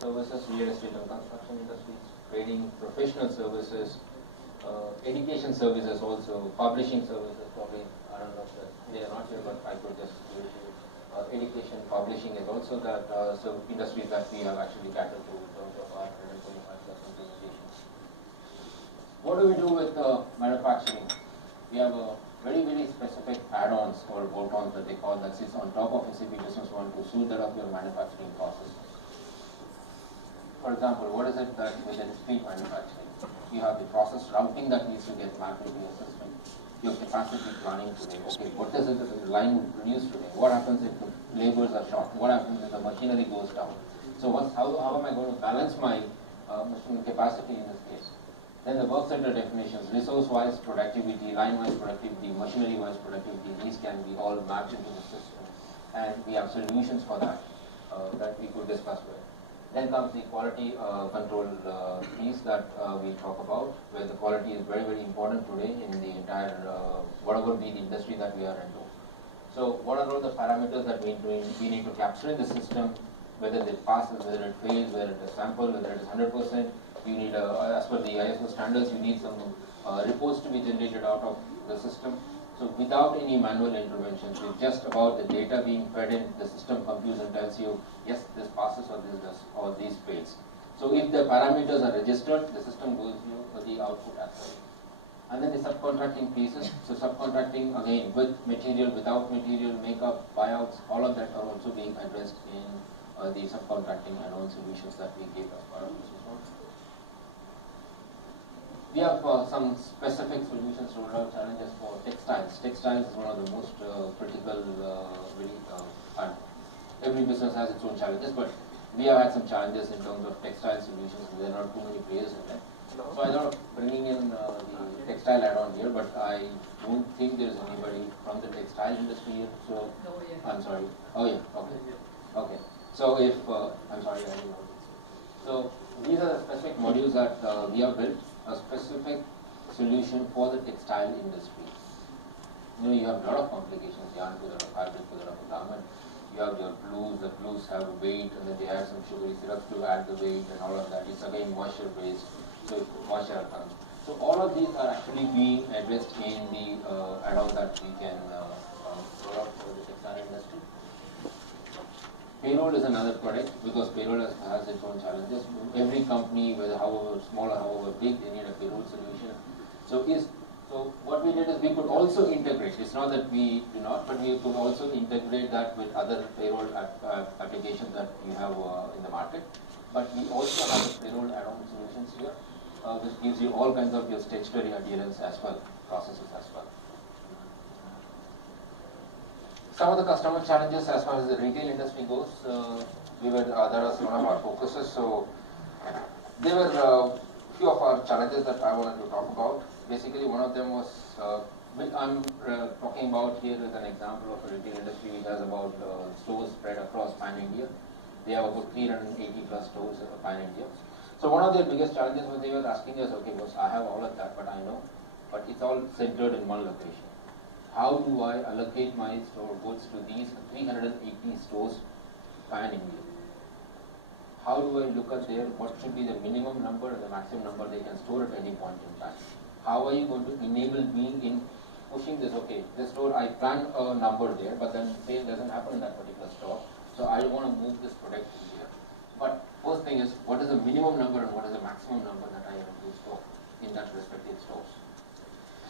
services, real estate and construction industries, trading, professional services, education services also, publishing services, probably, I don't know if they are not here, but I could just give it to you. Education, publishing is also that industries that we have actually catered to in terms of our 125 plus implementations. What do we do with manufacturing? We have a very, very specific add-ons or bolt-ons that they call that sits on top of SAP Business One to suit that of your manufacturing process. For example, what is it that with the discrete manufacturing? You have the process routing that needs to get mapped into your system. Your capacity planning today. Okay, what does it the line will produce today? What happens if the labors are short? What happens if the machinery goes down? So how am I going to balance my machine capacity in this case? Then the work center definitions, resource-wise productivity, line-wise productivity, machinery-wise productivity, these can be all mapped into the system. And we have solutions for that that we could discuss with. Then comes the quality control piece that we talk about, where the quality is very, very important today in the entire, whatever be the industry that we are into. So what are all the parameters that we need to capture in the system, whether it passes, whether it fails, whether it is sample, whether it is 100%. You need, as per the ISO standards, you need some reports to be generated out of the system. So without any manual interventions, with just about the data being fed in, the system computes and tells you, yes, this passes or this does, or these fails. So if the parameters are registered, the system goes you for the output as well. And then the subcontracting pieces. So subcontracting, again, with material, without material, makeup, buyouts, all of that are also being addressed in the subcontracting and all solutions that we give as part of this one. We have some specific solutions rolled out challenges for textiles. Textiles is one of the most critical, and every business has its own challenges, but we have had some challenges in terms of textile solutions. There are not too many players in that. So I thought of bringing in the textile add-on here, but I don't think there is anybody from the textile industry here. So I'm sorry. Oh yeah. Okay. Okay. So if I'm sorry, I didn't know this. So these are the specific modules that we have built. A specific solution for the textile industry. You have a lot of complications, yarn to the fabric to the garment. You have your glues, the glues have weight, and then they add some sugary syrup to add the weight and all of that. It's again moisture based, so moisture comes. So all of these are actually being addressed in the add-on that we can roll out for the textile industry. Payroll is another product because payroll has its own challenges. Every company, whether however small or however big, they need a payroll solution. So what we did is we could also integrate. It's not that we do not, but we could also integrate that with other payroll applications that we have in the market. But we also have a payroll add-on solutions here, which gives you all kinds of your statutory adherence as well, processes as well. Some of the customer challenges as far as the retail industry goes, that was one of our focuses. So there were few of our challenges that I wanted to talk about. Basically, one of them was, I'm talking about here is an example of a retail industry which has about stores spread across pan-India. They have about 380 plus stores pan-India. So one of their biggest challenges was they were asking us, okay, boss, I have all of that, but I know, but it's all centered in one location. How do I allocate my store goods to these 380 stores pan-India? How do I look at there, what should be the minimum number and the maximum number they can store at any point in time? How are you going to enable me in pushing this? Okay, this store, I plan a number there, but then sale doesn't happen in that particular store. So I want to move this product here. But first thing is, what is the minimum number and what is the maximum number that I have to store in that respective stores?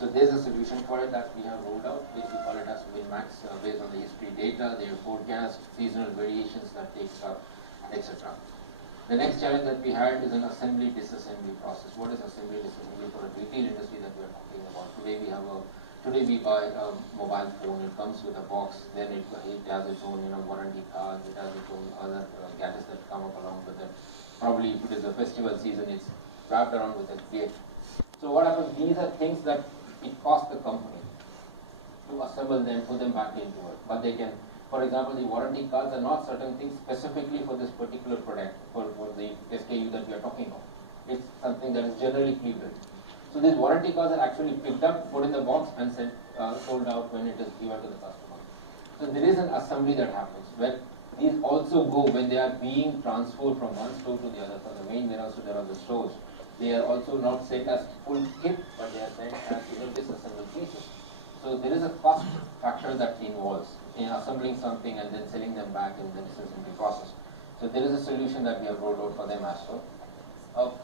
So there's a solution for it that we have rolled out, which we call it as WinMax, based on the history data, their forecast, seasonal variations that takes up, etc. The next challenge that we had is an assembly disassembly process. What is assembly disassembly for a retail industry that we are talking about? Today we buy a mobile phone, it comes with a box, then it has its own warranty card, it has its own other gadgets that come up along with it. Probably if it is a festival season, it's wrapped around with a gate. So what happens, these are things that it costs the company to assemble them, put them back into it. But they can, for example, the warranty cards are not certain things specifically for this particular product, for the SKU that we are talking about. It's something that is generally pre-built. So these warranty cards are actually picked up, put in the box and sent, sold out when it is given to the customer. So there is an assembly that happens where these also go when they are being transferred from one store to the other, from the main warehouse to the other stores. They are also not sent as full kit, but they are sent as disassembled pieces. So there is a cost factor that involves in assembling something and then selling them back in the disassembly process. So there is a solution that we have rolled out for them as well.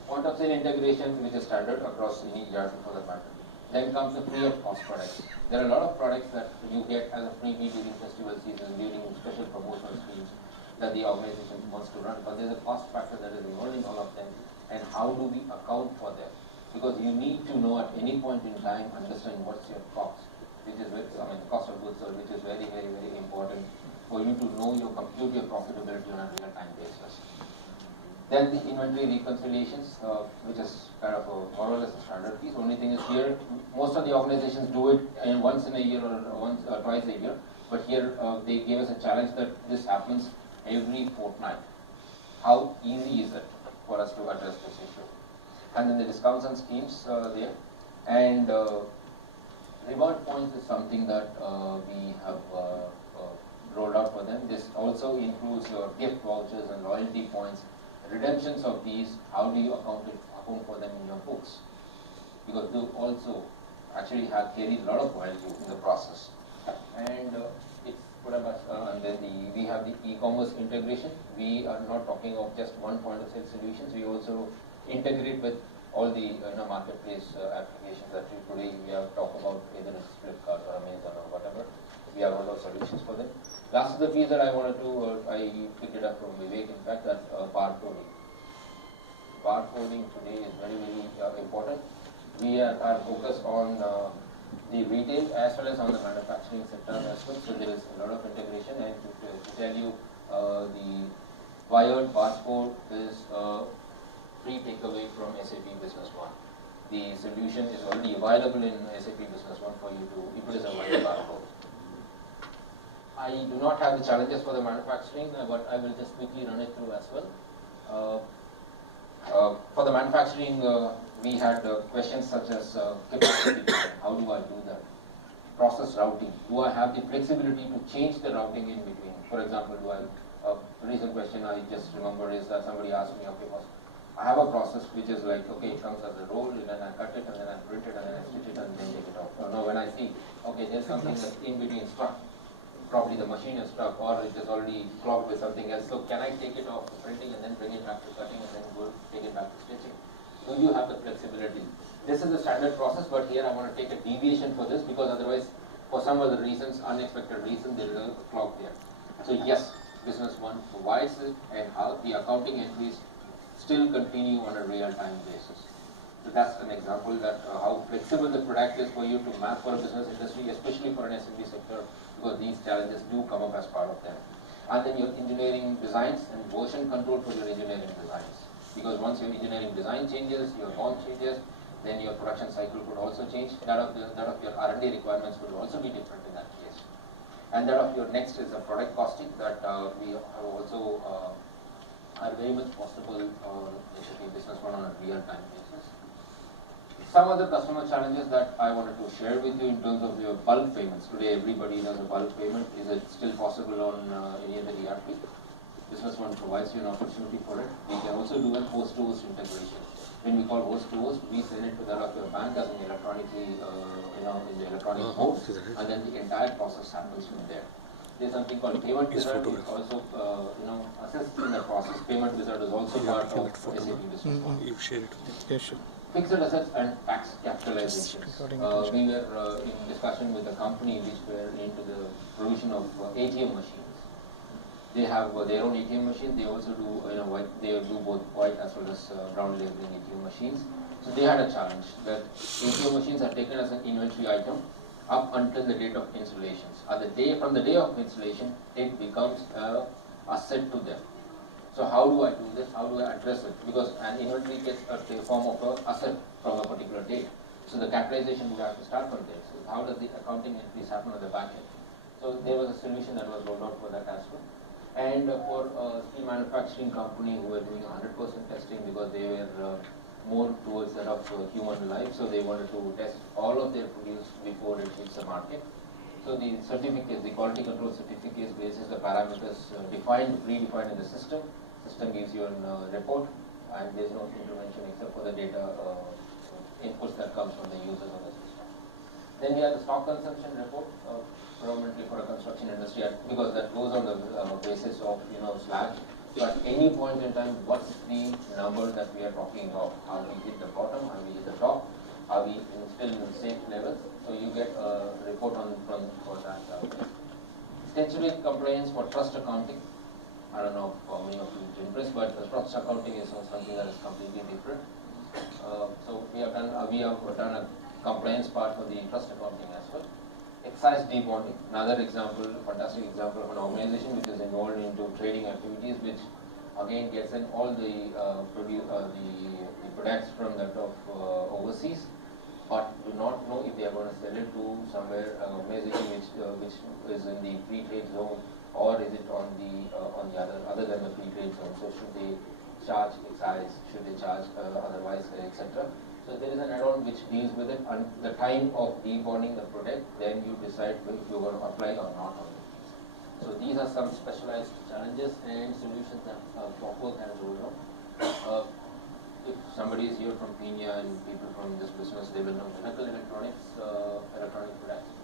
Point of sale integration, which is standard across any ERP for that matter. Then comes the free of cost products. There are a lot of products that you get as a freebie during festival season, during special promotional schemes that the organization wants to run. But there's a cost factor that is involved in all of them. And how do we account for them? Because you need to know at any point in time, understand what's your cost, which is the cost of goods sold, which is very, very, very important for you to know your compute your profitability on a real-time basis. Then the inventory reconciliations, which is kind of more or less a standard piece. Only thing is here, most of the organizations do it once in a year or twice a year. But here they gave us a challenge that this happens every fortnight. How easy is it for us to address this issue? And then the discounts and schemes there. And reward points is something that we have rolled out for them. This also includes your gift vouchers and loyalty points. Redemptions of these, how do you account for them in your books? Because they also actually have carried a lot of value in the process. And it's put up as, and then we have the e-commerce integration. We are not talking of just one point of sale solutions. We also integrate with all the marketplace applications that today we have talked about, either it's Flipkart or Amazon or whatever. We have all those solutions for them. Last is the piece that I wanted to, I picked it up from Vivek, in fact, that barcoding. Barcoding today is very, very important. We are focused on the retail as well as on the manufacturing sector as well. So there is a lot of integration, and to tell you, the wired barcode is free takeaway from SAP Business One. The solution is already available in SAP Business One for you to, if it is a wired barcode. I do not have the challenges for the manufacturing, but I will just quickly run it through as well. For the manufacturing, we had questions such as capacity planning. How do I do that? Process routing. Do I have the flexibility to change the routing in between? For example, the recent question I just remember is that somebody asked me, okay, boss, I have a process which is like, okay, it comes as a roll, and then I cut it, and then I print it, and then I stitch it, and then take it off. Now, when I see, okay, there's something that's in between stuck, probably the machine is stuck, or it is already clogged with something else. So can I take it off to printing and then bring it back to cutting and then go take it back to stitching? Do you have the flexibility? This is the standard process, but here I want to take a deviation for this, because otherwise, for some other reasons, unexpected reason, there is a clog there. So yes, Business One provides it, and how the accounting entries still continue on a real-time basis. So that's an example that how flexible the product is for you to map for a business industry, especially for an SMB sector, because these challenges do come up as part of them. And then your engineering designs and version control for your engineering designs. Because once your engineering design changes, your BOM changes, then your production cycle could also change. That of your R&D requirements would also be different in that case. And that of your next is a product costing that we have also are very much possible SAP Business One on a real-time basis. Some other customer challenges that I wanted to share with you in terms of your bulk payments. Today everybody does a bulk payment. Is it still possible on any other ERP? Business One provides you an opportunity for it. We can also do a host-to-host integration. When we call host-to-host, we send it to that of your bank as an electronically, in the electronic mode, and then the entire process happens from there. There's something called Payment Wizard, which also, assists in the process. Payment Wizard is also part of SAP Business One. You share it. Yes, sure. Fixed assets and tax capitalizations. We were in discussion with a company which were into the provision of ATM machines. They have their own ATM machines. They also do, they do both white as well as brown labeling ATM machines. So they had a challenge that ATM machines are taken as an inventory item up until the date of installations. From the day of installation, it becomes an asset to them. So how do I do this? How do I address it? Because an inventory gets a form of an asset from a particular date. So the capitalization would have to start from there. So how does the accounting entries happen on the back end? So there was a solution that was rolled out for that as well. And for a steel manufacturing company who were doing 100% testing, because they were more towards that of human life, so they wanted to test all of their produce before it hits the market. So the certificates, the quality control certificates basis the parameters predefined in the system. System gives you a report, and there is no intervention except for the data inputs that comes from the users of the system. Then we have the stock consumption report, predominantly for a construction industry, because that goes on the basis of slag. So at any point in time, what's the number that we are talking of? Are we hit the bottom? Are we hit the top? Are we still in the safe levels? So you get a report for that. Statutory compliance for trust accounting. I don't know how many of you are interested, but trust accounting is something that is completely different. So we have done a compliance part for the trust accounting as well. Excise debonding, another example, fantastic example of an organization which is involved into trading activities, which again gets in all the products from that of overseas, but do not know if they are going to sell it to somewhere organization which is in the free trade zone, or is it on the other than the free trade zone. So should they charge excise? Should they charge otherwise, etc. So there is an add-on which deals with it, and the time of debonding the product, then you decide if you're going to apply or not on it. So these are some specialized challenges and solutions that Clockwork has rolled out. If somebody is here from PINIA and people from this business, they will know medical electronics, electronic products.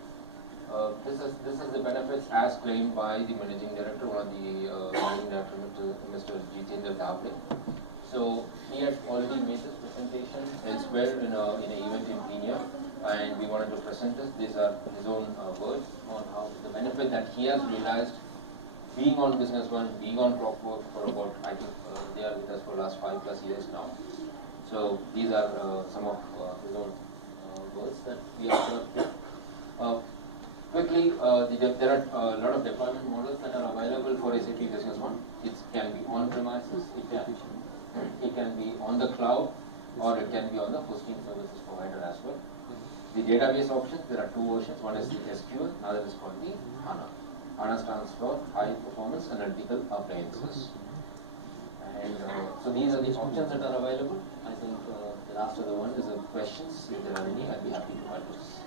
This is the benefits as claimed by the managing director, one of the managing director, Mr. Jitendra Davle. So he had already made this presentation elsewhere in an event in PINIA, and we wanted to present this. These are his own words on how the benefit that he has realized being on Business One, being on Clockwork for about, I think they are with us for the last 5+ years now. So these are some of his own words that we have done. Quickly, there are a lot of deployment models that are available for SAP Business One. It can be on premises, it can be on the cloud, or it can be on the hosting services provider as well. The database options, there are two versions. One is the SQL, another is called the HANA. HANA stands for High Performance Analytical Appliances. And so these are the options that are available. I think the last of the one is the questions. If there are any, I'd be happy to address.